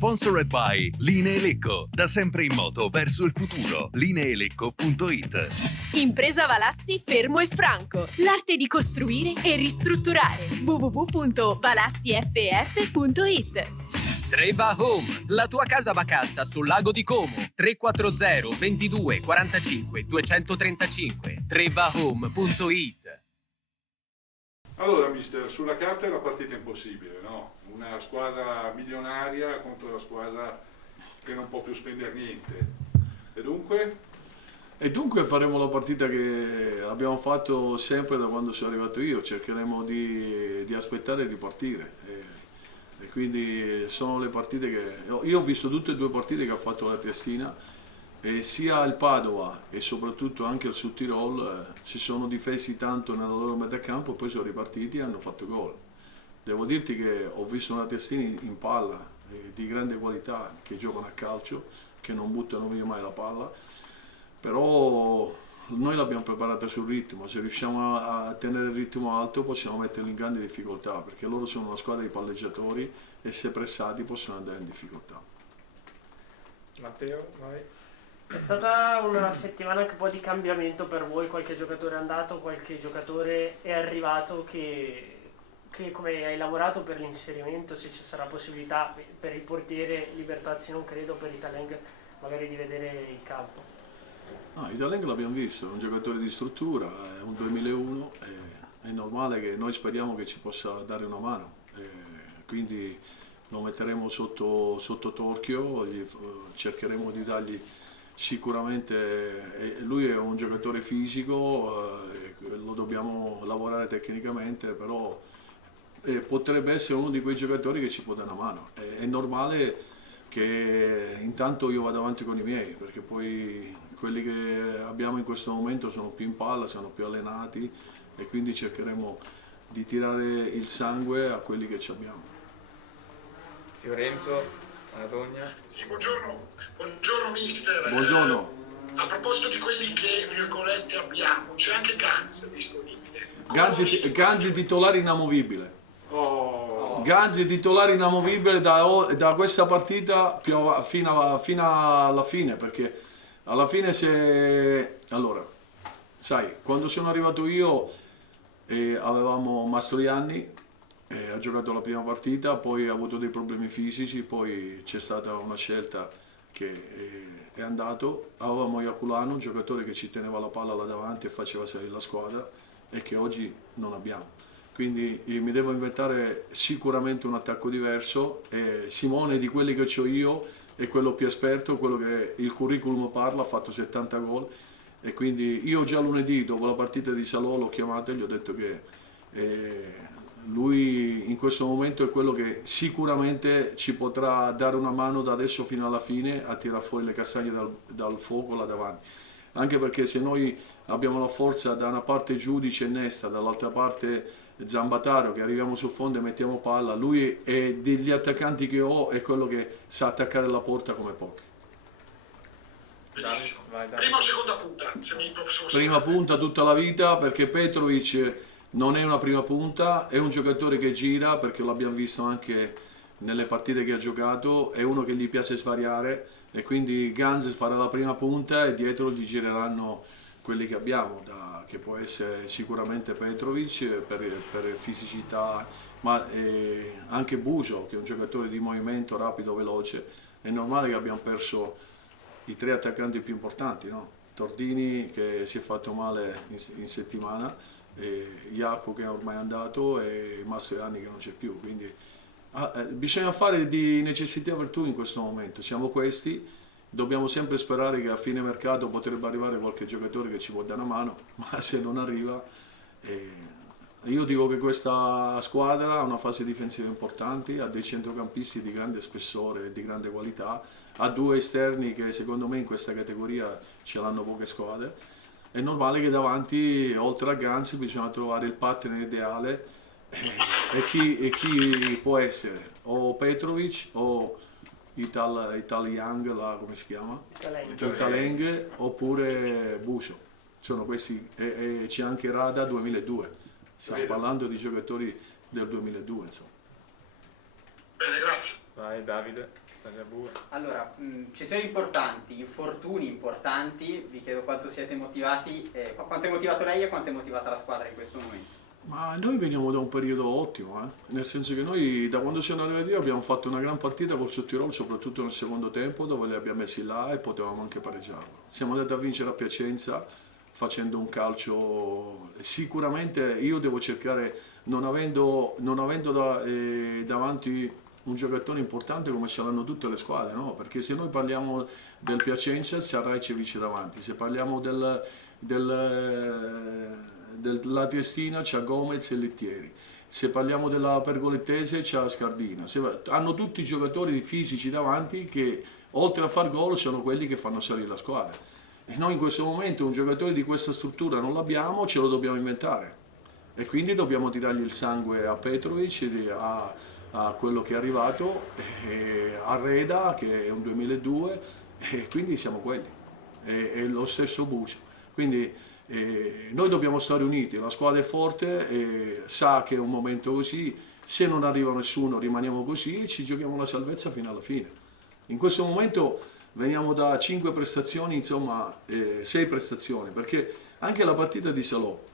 Sponsored by Linee Lecco, da sempre in moto verso il futuro. Lineelecco.it. Impresa Valassi Fermo e Franco, l'arte di costruire e ristrutturare. www.valassiff.it. Treva Home, la tua casa vacanza sul lago di Como. 340 22 45 235. trevahome.it. Allora, mister, sulla carta è una partita impossibile, no? Una squadra milionaria contro la squadra che non può più spendere niente. E dunque? E dunque faremo la partita che abbiamo fatto sempre da quando sono arrivato io, cercheremo di aspettare e di partire. E quindi sono le partite che... Io ho visto tutte e due partite che ha fatto la Triestina, e sia il Padova e soprattutto anche il Sud Tirol si sono difesi tanto nella loro metacampo, poi sono ripartiti e hanno fatto gol. Devo dirti che ho visto una Triestina in palla di grande qualità, che giocano a calcio, che non buttano via mai la palla, però noi l'abbiamo preparata sul ritmo. Se riusciamo a tenere il ritmo alto possiamo metterli in grande difficoltà, perché loro sono una squadra di palleggiatori e se pressati possono andare in difficoltà. Matteo, vai. È stata una settimana anche un po' di cambiamento per voi, qualche giocatore è andato, qualche giocatore è arrivato, che come hai lavorato per l'inserimento, se ci sarà possibilità per il portiere Libertazzi non credo, per Italeng magari di vedere il campo. Italeng l'abbiamo visto, è un giocatore di struttura, è un 2001, è normale che noi speriamo che ci possa dare una mano, quindi lo metteremo sotto torchio, cercheremo di dargli sicuramente, lui è un giocatore fisico, lo dobbiamo lavorare tecnicamente, però potrebbe essere uno di quei giocatori che ci può dare una mano. È normale che intanto io vado avanti con i miei, perché poi quelli che abbiamo in questo momento sono più in palla, sono più allenati e quindi cercheremo di tirare il sangue a quelli che ci abbiamo. Fiorenzo, Adogna. Sì, buongiorno. Buongiorno mister. Buongiorno. A proposito di quelli che, virgolette, abbiamo, c'è anche Ganz disponibile. Ganz titolare inamovibile. Oh. Ganz è titolare inamovibile da questa partita fino alla fine, perché alla fine allora, sai, quando sono arrivato io avevamo Mastroianni, ha giocato la prima partita, poi ha avuto dei problemi fisici, poi c'è stata una scelta che è andato, avevamo Iaculano, un giocatore che ci teneva la palla là davanti e faceva salire la squadra e che oggi non abbiamo. Quindi mi devo inventare sicuramente un attacco diverso. Simone, di quelli che ho io, è quello più esperto, quello che il curriculum parla, ha fatto 70 gol e quindi io già lunedì dopo la partita di Salò l'ho chiamato e gli ho detto che lui in questo momento è quello che sicuramente ci potrà dare una mano da adesso fino alla fine a tirare fuori le castagne dal fuoco là davanti. Anche perché se noi abbiamo la forza da una parte Giudice e Nesta, dall'altra parte Zambataro, che arriviamo sul fondo e mettiamo palla, lui è degli attaccanti che ho, è quello che sa attaccare la porta come pochi. Benissimo. Vai. Prima o seconda punta? Se mi Prima punta tutta la vita, perché Petrovic non è una prima punta, è un giocatore che gira, perché l'abbiamo visto anche nelle partite che ha giocato, è uno che gli piace svariare e quindi Ganz farà la prima punta e dietro gli gireranno quelli che abbiamo, che può essere sicuramente Petrovic per fisicità, ma anche Bujo, che è un giocatore di movimento rapido, veloce. È normale che abbiamo perso i tre attaccanti più importanti, no? Tordini che si è fatto male in settimana, Jaco che è ormai andato e Mastroianni che non c'è più, quindi bisogna fare di necessità virtù in questo momento, siamo questi. Dobbiamo sempre sperare che a fine mercato potrebbe arrivare qualche giocatore che ci può dare una mano, ma se non arriva, io dico che questa squadra ha una fase difensiva importante, ha dei centrocampisti di grande spessore e di grande qualità, ha due esterni che secondo me in questa categoria ce l'hanno poche squadre. È normale che davanti, oltre a Ganz, bisogna trovare il partner ideale e chi può essere, o Petrovic o Ital Young, come si chiama? Italeng, oppure Bucio. Sono questi, e c'è anche Rada 2002. Stiamo parlando di giocatori del 2002, insomma. Bene, grazie. Vai Davide, Tagliabue. Allora, cessioni importanti, infortuni importanti, vi chiedo quanto siete motivati, quanto è motivato lei e quanto è motivata la squadra in questo momento? Ma noi veniamo da un periodo ottimo, nel senso che noi da quando siamo arrivati abbiamo fatto una gran partita col Sottirolo, soprattutto nel secondo tempo, dove li abbiamo messi là e potevamo anche pareggiarlo. Siamo andati a vincere a Piacenza facendo un calcio, sicuramente io devo cercare, non avendo davanti un giocatore importante come ce l'hanno tutte le squadre, no? Perché se noi parliamo del Piacenza c'è Rajcevic davanti, se parliamo della Triestina c'è Gomez e Lettieri, se parliamo della Pergolettese c'è Scardina, hanno tutti i giocatori fisici davanti che oltre a far gol sono quelli che fanno salire la squadra. E noi in questo momento un giocatore di questa struttura non l'abbiamo, ce lo dobbiamo inventare e quindi dobbiamo tirargli il sangue a Petrovic, a quello che è arrivato, a Reda che è un 2002 e quindi siamo quelli, è lo stesso Bucio. Quindi noi dobbiamo stare uniti, la squadra è forte, sa che è un momento così, se non arriva nessuno rimaniamo così e ci giochiamo la salvezza fino alla fine. In questo momento veniamo da 5 prestazioni, insomma 6 prestazioni, perché anche la partita di Salò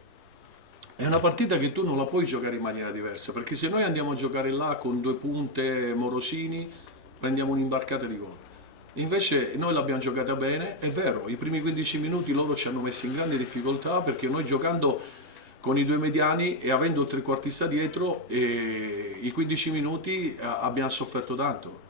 è una partita che tu non la puoi giocare in maniera diversa, perché se noi andiamo a giocare là con 2 punte Morosini prendiamo un'imbarcata di gol. Invece noi l'abbiamo giocata bene, è vero, i primi 15 minuti loro ci hanno messo in grande difficoltà perché noi giocando con i 2 mediani e avendo il trequartista dietro i 15 minuti abbiamo sofferto tanto.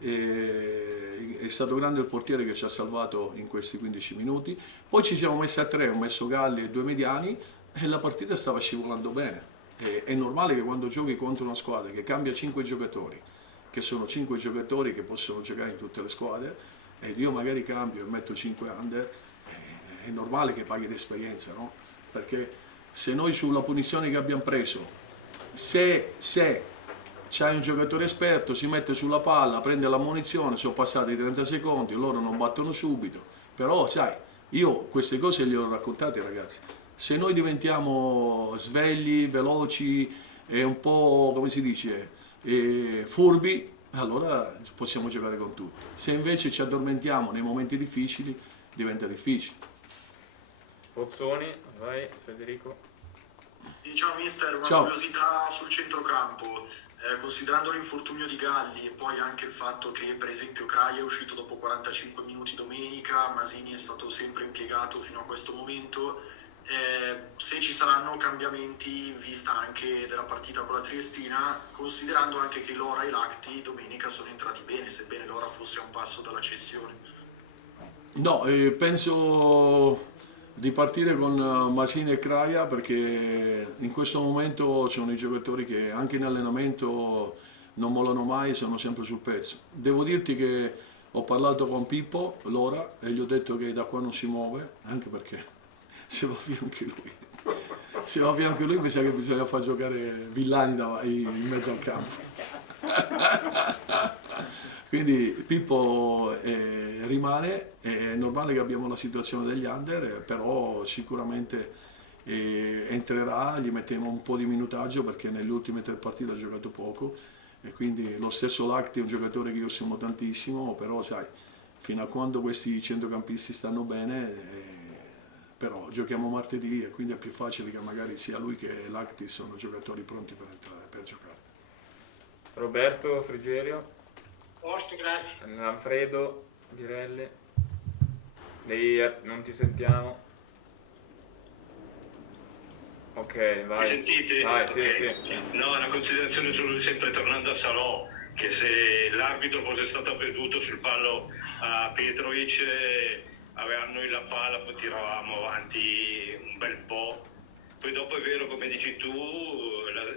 È stato grande il portiere che ci ha salvato in questi 15 minuti, poi ci siamo messi a 3, ho messo Galli e 2 mediani e la partita stava scivolando bene. È normale che quando giochi contro una squadra che cambia 5 giocatori, che sono 5 giocatori che possono giocare in tutte le squadre, ed io magari cambio e metto 5 under, è normale che paghi d'esperienza, no? Perché se noi sulla punizione che abbiamo preso, se c'hai un giocatore esperto, si mette sulla palla, prende la munizione, sono passati 30 secondi, loro non battono subito, però sai, io queste cose le ho raccontate ragazzi, se noi diventiamo svegli, veloci e un po', come si dice, furbi, allora possiamo giocare con tutti. Se invece ci addormentiamo nei momenti difficili, diventa difficile. Pozzoni, vai Federico. Ciao mister, una Ciao. curiosità sul centrocampo, considerando l'infortunio di Galli e poi anche il fatto che per esempio Crai è uscito dopo 45 minuti domenica, Masini è stato sempre impiegato fino a questo momento, se ci saranno cambiamenti in vista anche della partita con la Triestina, considerando anche che Lora e Lacti domenica sono entrati bene, sebbene Lora fosse a un passo dalla cessione. No, penso di partire con Masini e Kraja perché in questo momento sono i giocatori che anche in allenamento non mollano mai, sono sempre sul pezzo. Devo dirti che ho parlato con Pippo, Lora, e gli ho detto che da qua non si muove, anche perché se va via anche lui. Se va via anche lui mi sa che bisogna far giocare Villani in mezzo al campo. Quindi Pippo rimane, è normale che abbiamo la situazione degli under, però sicuramente entrerà, gli mettiamo un po' di minutaggio perché nelle ultime 3 partite ha giocato poco e quindi lo stesso Lacti è un giocatore che io stimo tantissimo, però sai, fino a quando questi centrocampisti stanno bene, però giochiamo martedì e quindi è più facile che magari sia lui che Lacti sono giocatori pronti per entrare, per giocare. Roberto Frigerio. Posto, grazie. Alfredo Birelli. Lei non ti sentiamo. Ok, vai. Mi sentite? Vai, Ok. sì. No, una considerazione solo sempre tornando a Salò, che se l'arbitro fosse stato avveduto sul fallo a Petrovic, avevamo noi la palla, poi tiravamo avanti un bel po'. Poi dopo è vero, come dici tu,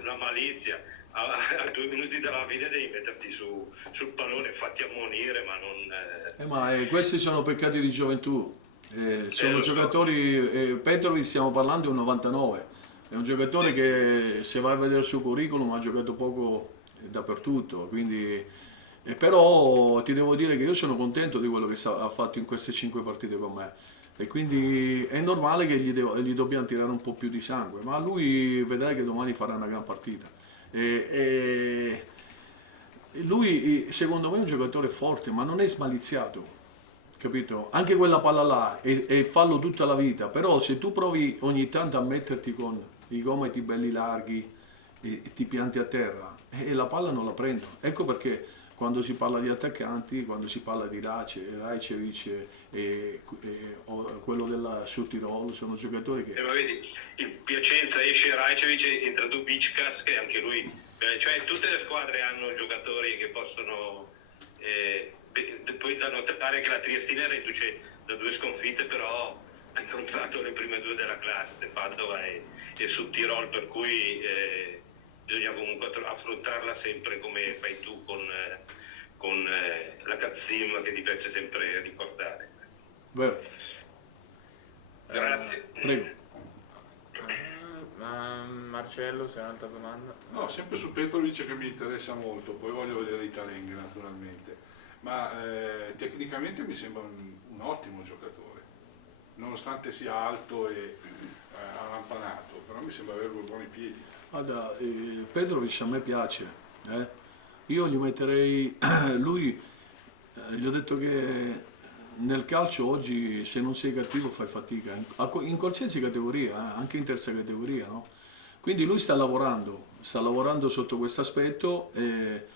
la malizia. A 2 minuti dalla fine devi metterti sul pallone, fatti ammonire, ma non... Ma questi sono peccati di gioventù, sono giocatori, Petrovic stiamo parlando di un 99, è un giocatore che se vai a vedere il suo curriculum ha giocato poco dappertutto, quindi, però ti devo dire che io sono contento di quello che ha fatto in queste 5 partite con me e quindi è normale che gli dobbiamo tirare un po' più di sangue, ma lui vedrai che domani farà una gran partita. lui secondo me è un giocatore forte, ma non è smaliziato, capito? Anche quella palla là è fallo tutta la vita, però se tu provi ogni tanto a metterti con i gomiti belli larghi e ti pianti a terra e la palla non la prendono. Ecco perché quando si parla di attaccanti, quando si parla di Rajcevic e quello della Südtirol, sono giocatori che... Ma vedi, in Piacenza esce Rajcevic, entra Dubickas, che anche lui... cioè tutte le squadre hanno giocatori che possono... poi da notare che la Triestina reduce da 2 sconfitte, però ha incontrato le prime 2 della classe, Padova e Südtirol, per cui bisogna comunque affrontarla sempre come fai tu con la Kazim, che ti piace sempre ricordare. Vero. Grazie. Prego. Marcello, se hai un'altra domanda. No, sempre su Petrovic che mi interessa molto, poi voglio vedere i talenti naturalmente, ma tecnicamente mi sembra un ottimo giocatore, nonostante sia alto e allampanato, però mi sembra avere 2 buoni piedi. Guarda, Petrovic a me piace, io gli metterei, lui, gli ho detto che nel calcio oggi se non sei cattivo fai fatica, in qualsiasi categoria, anche in terza categoria, no? Quindi lui sta lavorando sotto questo aspetto e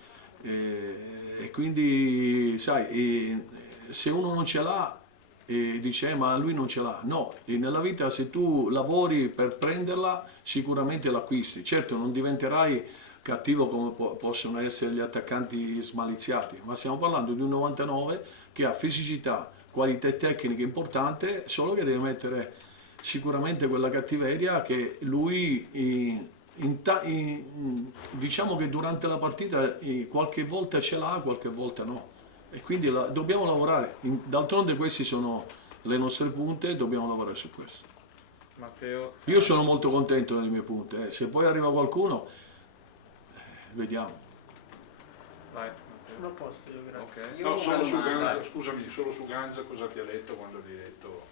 quindi, sai, se uno non ce l'ha e dice ma lui non ce l'ha, no, e nella vita se tu lavori per prenderla sicuramente l'acquisti, certo non diventerai cattivo come possono essere gli attaccanti smaliziati, ma stiamo parlando di un 99 che ha fisicità, qualità tecniche importante, solo che deve mettere sicuramente quella cattiveria che lui diciamo che durante la partita qualche volta ce l'ha, qualche volta no. E quindi dobbiamo lavorare, d'altronde queste sono le nostre punte e dobbiamo lavorare su questo. Matteo? Io sono molto contento delle mie punte, se poi arriva qualcuno, vediamo. Vai. Sono a posto io, grazie. Ok. Io No, ho solo una su domanda. Ganza, scusami, solo su Ganza cosa ti ha detto quando gli hai detto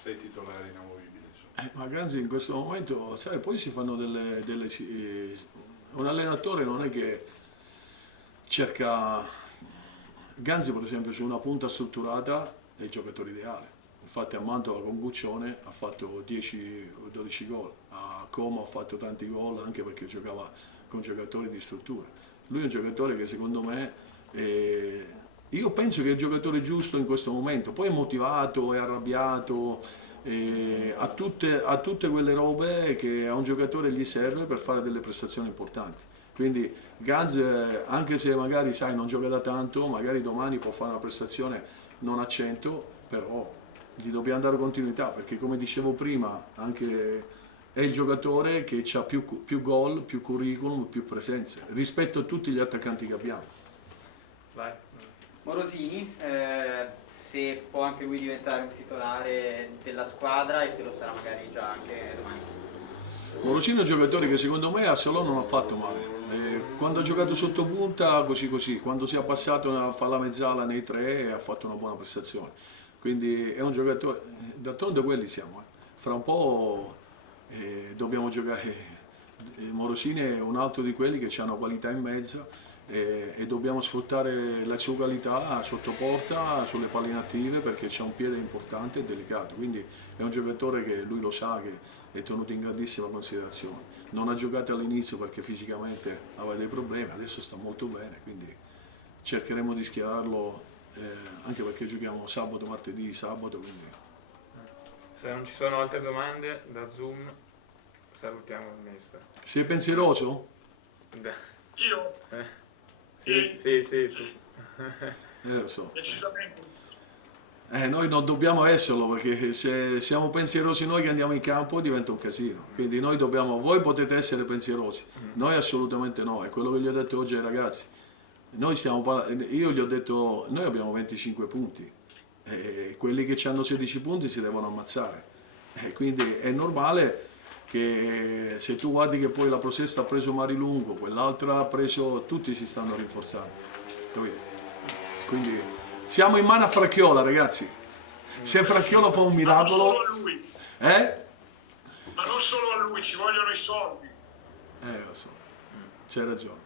sei titolare inamovibile? Insomma. Ma Granzi in questo momento, sai, poi si fanno un allenatore non è che cerca... Ganzi per esempio su una punta strutturata è il giocatore ideale, infatti a Mantova con Guccione ha fatto 10-12 gol, a Como ha fatto tanti gol anche perché giocava con giocatori di struttura. Lui è un giocatore che secondo me, io penso che è il giocatore giusto in questo momento, poi è motivato, è arrabbiato, ha tutte quelle robe che a un giocatore gli serve per fare delle prestazioni importanti. Quindi Gans, anche se magari sai non gioca da tanto, magari domani può fare una prestazione non a 100, però gli dobbiamo dare continuità, perché come dicevo prima, anche è il giocatore che ha più gol, più curriculum, più presenze, rispetto a tutti gli attaccanti che abbiamo. Vai. Morosini, se può anche lui diventare un titolare della squadra e se lo sarà magari già anche domani. Morosini è un giocatore che secondo me a Salò non ha fatto male. Quando ha giocato sotto punta così, quando si è passato a fare la mezzala nei 3 ha fatto una buona prestazione. Quindi è un giocatore, d'altronde quelli siamo. Fra un po' dobbiamo giocare, Morosini è un altro di quelli che hanno qualità in mezzo e dobbiamo sfruttare la sua qualità sotto porta, sulle palle inattive, perché c'ha un piede importante e delicato. Quindi è un giocatore che lui lo sa che è tenuto in grandissima considerazione. Non ha giocato all'inizio perché fisicamente aveva dei problemi, adesso sta molto bene, quindi cercheremo di schierarlo anche perché giochiamo sabato, martedì, sabato. Quindi... Se non ci sono altre domande da Zoom, salutiamo il mister. Sei pensieroso? Io? Sì. Lo so. Decisamente. Noi non dobbiamo esserlo, perché se siamo pensierosi noi che andiamo in campo diventa un casino. Quindi noi voi potete essere pensierosi, noi assolutamente no. È quello che gli ho detto oggi ai ragazzi. Io gli ho detto, noi abbiamo 25 punti, quelli che hanno 16 punti si devono ammazzare. Quindi è normale che se tu guardi che poi la Prosesta ha preso Marilungo, quell'altra ha preso, tutti si stanno rinforzando. Capito? Quindi siamo in mano a Fracchiola, ragazzi. Se Fracchiola fa un miracolo... Ma non solo a lui. Ma non solo a lui, ci vogliono i soldi. Lo so, c'hai ragione.